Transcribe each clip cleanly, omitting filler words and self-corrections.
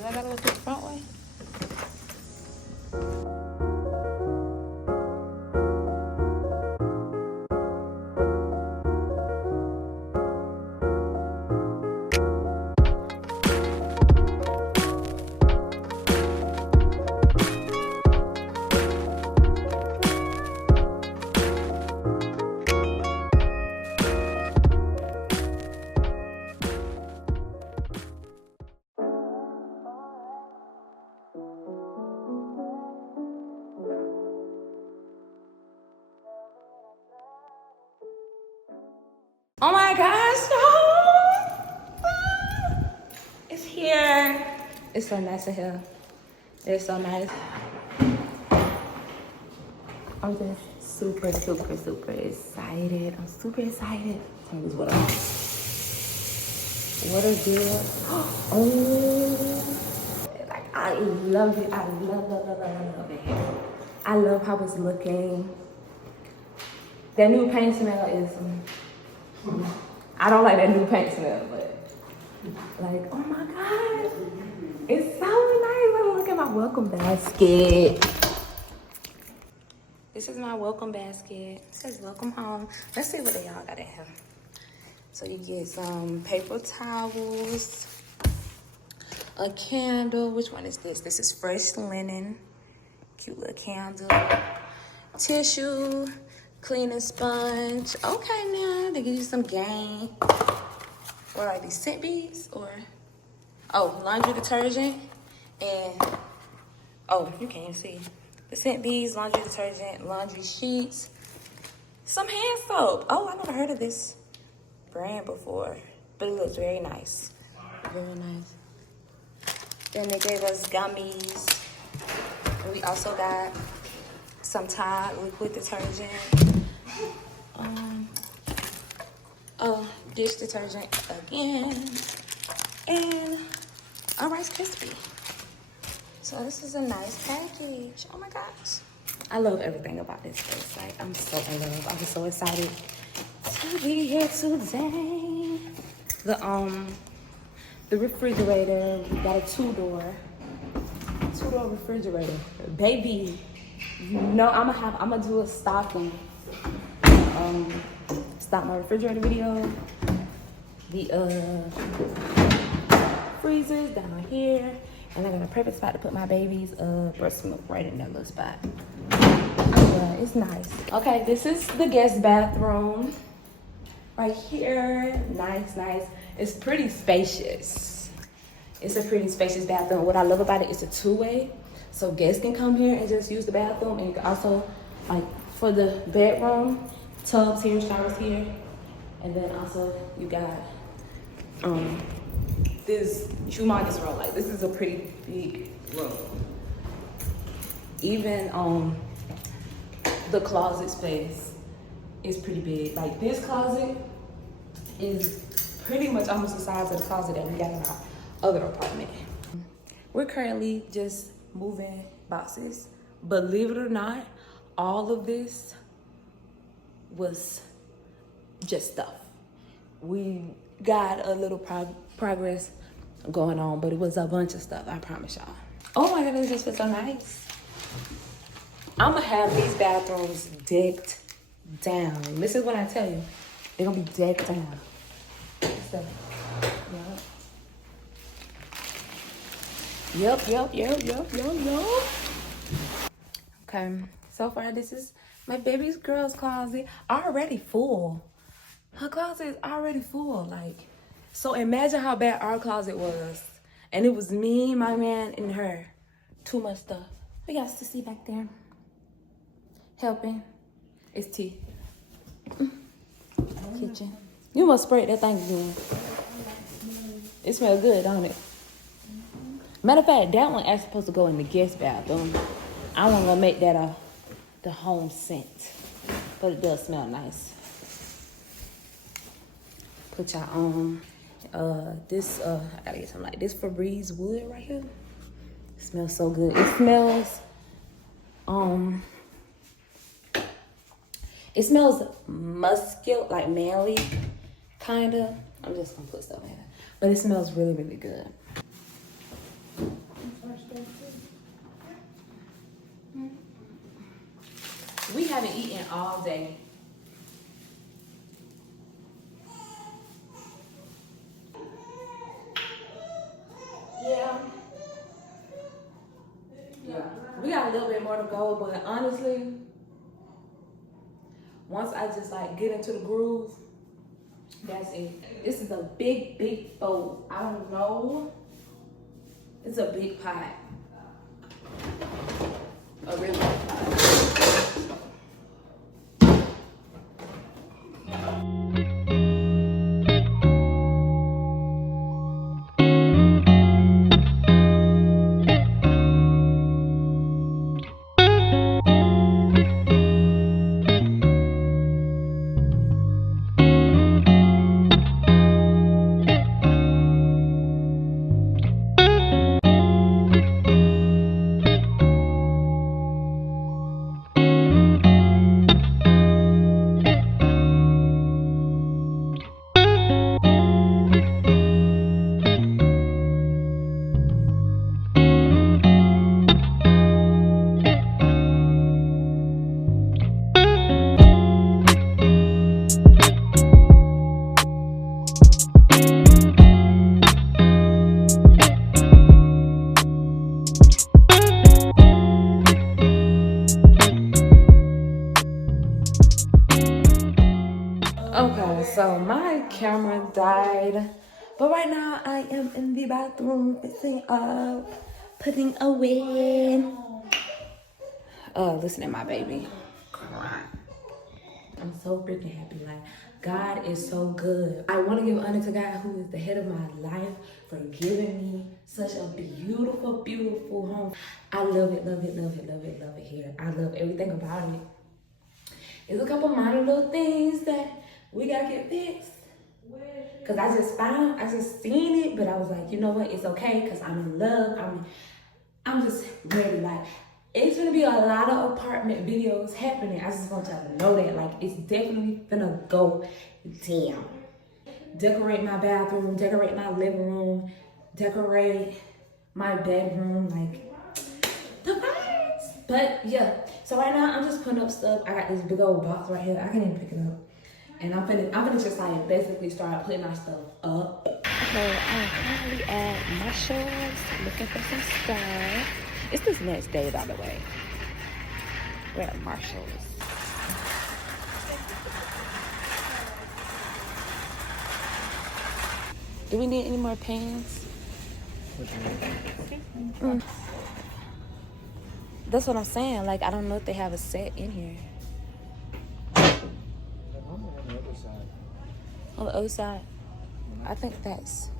Do I gotta go through the front way? Oh my gosh, no! It's here. It's so nice in here. It's so nice. I'm just super excited. I'm super excited. Tell you what a deal. Oh, like I love it. I love it here. I love how it's looking. That new paint smell is, I don't like that new paint smell, but like, oh my God, it's so nice. Look at my welcome basket. This is my welcome basket. It says welcome home. Let's see what they all got in here. So you get some paper towels, a candle. Which one is this? This is fresh linen. Cute little candle. Tissue, cleaning sponge. Okay, now they give you some game. What are these, scent beads or? Oh, laundry detergent and, oh, you can't even see. The scent beads, laundry detergent, laundry sheets, some hand soap. Oh, I never heard of this brand before, but it looks very nice. Very nice. Then they gave us gummies. And we also got some Tide liquid detergent. Oh, dish detergent again. And a Rice Krispie. So this is a nice package. Oh my gosh. I love everything about this place. Like, I'm so in love. I was so excited to be here today. The refrigerator, we got a two-door refrigerator. Baby, you know I'm gonna do a stocking. Stock my refrigerator video. The freezers down here. And I got a perfect spot to put my baby's breast milk right in that little spot. Yeah, it's nice. Okay, this is the guest bathroom. Right here. Nice. It's pretty spacious. It's a pretty spacious bathroom. What I love about it is a two-way. So guests can come here and just use the bathroom. And you can also, like, for the bedroom, tubs here, showers here. And then also you got this humongous room. Like, this is a pretty big room. Even the closet space is pretty big. Like, this closet is pretty much almost the size of the closet that we got in our other apartment. We're currently just moving boxes. Believe it or not, all of this was just stuff. We got a little progress going on, but it was a bunch of stuff, I promise y'all. Oh my goodness, this feels so nice. I'm gonna have these bathrooms decked down. This is what I tell you. They're gonna be decked down. So, yep. Okay, so far this is my baby's girl's closet. Already full. Her closet is already full. Like, so imagine how bad our closet was. And it was me, my man, and her. Too much stuff. We got Sissy back there. Helping. It's tea. Kitchen. You must spray that thing again. It smells good, don't it? Matter of fact, that one is supposed to go in the guest bathroom. I wasn't gonna make that the home scent. But it does smell nice. Put y'all on this, I gotta get something like this Febreze wood right here. It smells so good. It smells muscular, like manly, kinda. I'm just gonna put stuff in here. But it smells really, really good. all day. Yeah. Yeah. We got a little bit more to go, but honestly, once I just like get into the groove, that's it. This is a big, big bowl. I don't know. It's a big pot. A really big pot. Okay, so my camera died, but right now I am in the bathroom fixing up, putting away. Listen to my baby crying. I'm so freaking happy. Like, God is so good. I want to give honor to God, who is the head of my life, for giving me such a beautiful, beautiful home. I love it, love it, love it, love it, love it here. I love everything about it. There's a couple minor little things that we gotta get fixed. Cause I just seen it, but I was like, you know what? It's okay, cause I'm in love. I'm just ready. Like, it's gonna be a lot of apartment videos happening. I just want y'all to know that. Like, it's definitely gonna go down. Decorate my bathroom, decorate my living room, decorate my bedroom, like the vibes. But yeah, so right now I'm just putting up stuff. I got this big old box right here. I can't even pick it up. And I'm finna just like basically start putting my stuff up. Okay, I'm currently at Marshall's looking for some stuff. It's this next day, by the way. We're at Marshall's. Do we need any more pans? That's what I'm saying. Like, I don't know if they have a set in here. On the other side. I think that's...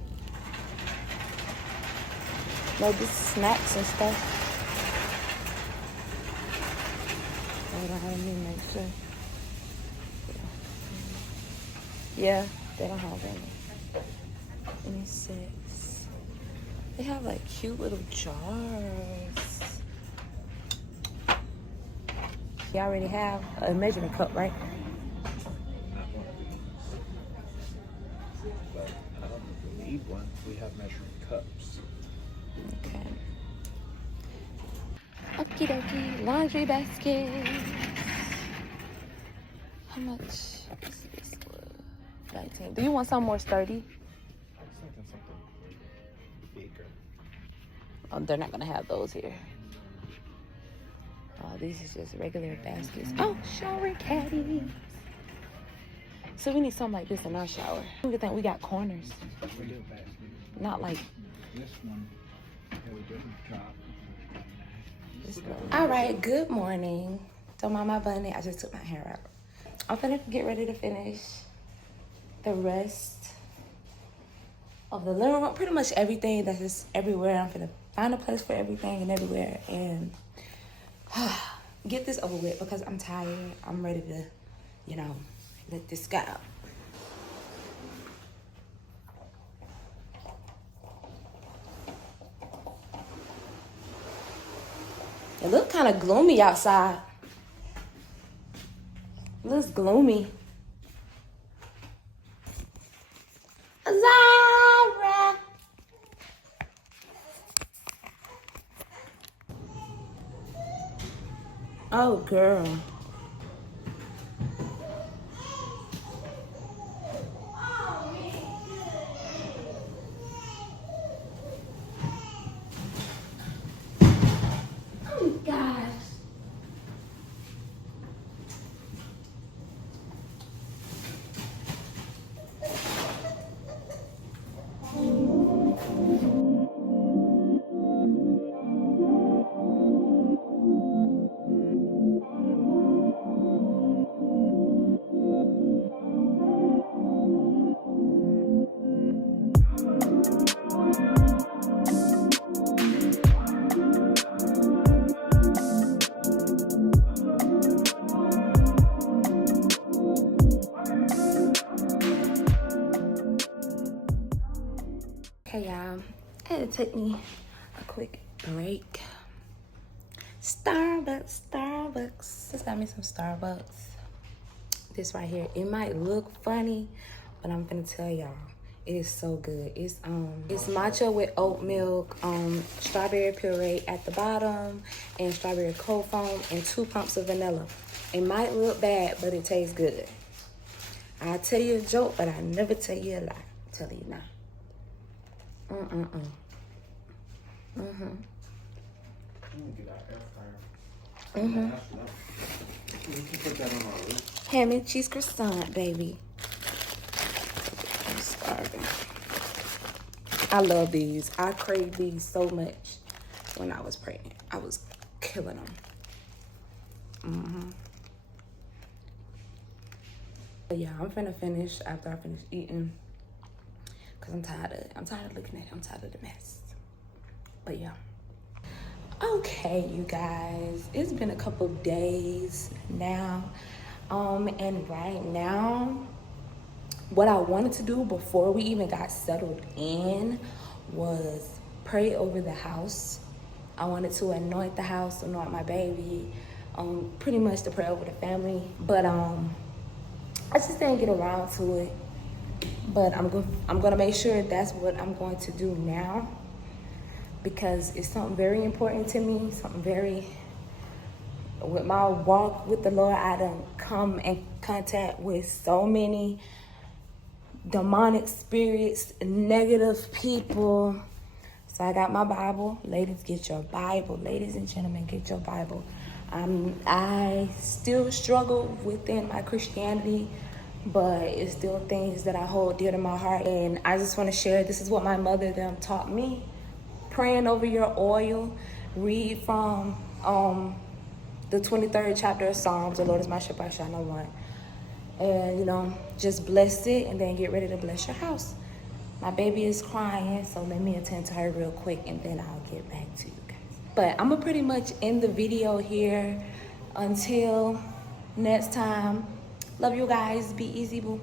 No, this is snacks and stuff. Hold on, let me make sure. Yeah, they don't have any sets. They have like cute little jars. You already have a measuring cup, right? But I don't need one. We have measuring cups. Okay. Okie dokie, laundry basket. How much is this? 19. Do you want something more sturdy? I was thinking something bigger. Oh, they're not gonna have those here. Oh, these are just regular baskets. Oh, shower caddies. So we need something like this in our shower. We think we got corners. We do basket. Not like This one has a different top. all right, good morning. Don't mind my bunny. I just took my hair out. I'm gonna get ready to finish the rest of the living room. Pretty much everything that is everywhere. I'm gonna find a place for everything and everywhere and get this over with because I'm tired. I'm ready to, you know, let this go. It looks kind of gloomy outside. It looks gloomy. Zara. Oh, girl. take me a quick break. Starbucks. Just got me some Starbucks. This right here, it might look funny, but I'm gonna tell y'all, it is so good. It's matcha with oat milk, strawberry puree at the bottom, and strawberry cold foam, and 2 pumps of vanilla. It might look bad, but it tastes good. I'll tell you a joke, but I never tell you a lie. I'm telling you now. We can put that on our list. Ham and cheese croissant, baby. I'm starving. I love these. I craved these so much when I was pregnant. I was killing them. But yeah, I'm finna finish after I finish eating, cause I'm tired of looking at it. I'm tired of the mess. But yeah. Okay, you guys, it's been a couple days now, and right now, what I wanted to do before we even got settled in was pray over the house. I wanted to anoint the house, anoint my baby, pretty much to pray over the family, but I just didn't get around to it. But I'm gonna make sure that's what I'm going to do now, because it's something very important to me, with my walk with the Lord. I done come in contact with so many demonic spirits, negative people. So I got my Bible. Ladies, get your Bible. Ladies and gentlemen, get your Bible. I still struggle within my Christianity, but it's still things that I hold dear to my heart. And I just want to share, this is what my mother them taught me. Praying over your oil. Read from the 23rd chapter of Psalms. The Lord is my shepherd, I shall not want. And just bless it, and then get ready to bless your house. My baby is crying, so let me attend to her real quick, and then I'll get back to you guys. But I'm gonna pretty much end the video here. Until next time, love you guys. Be easy, boo.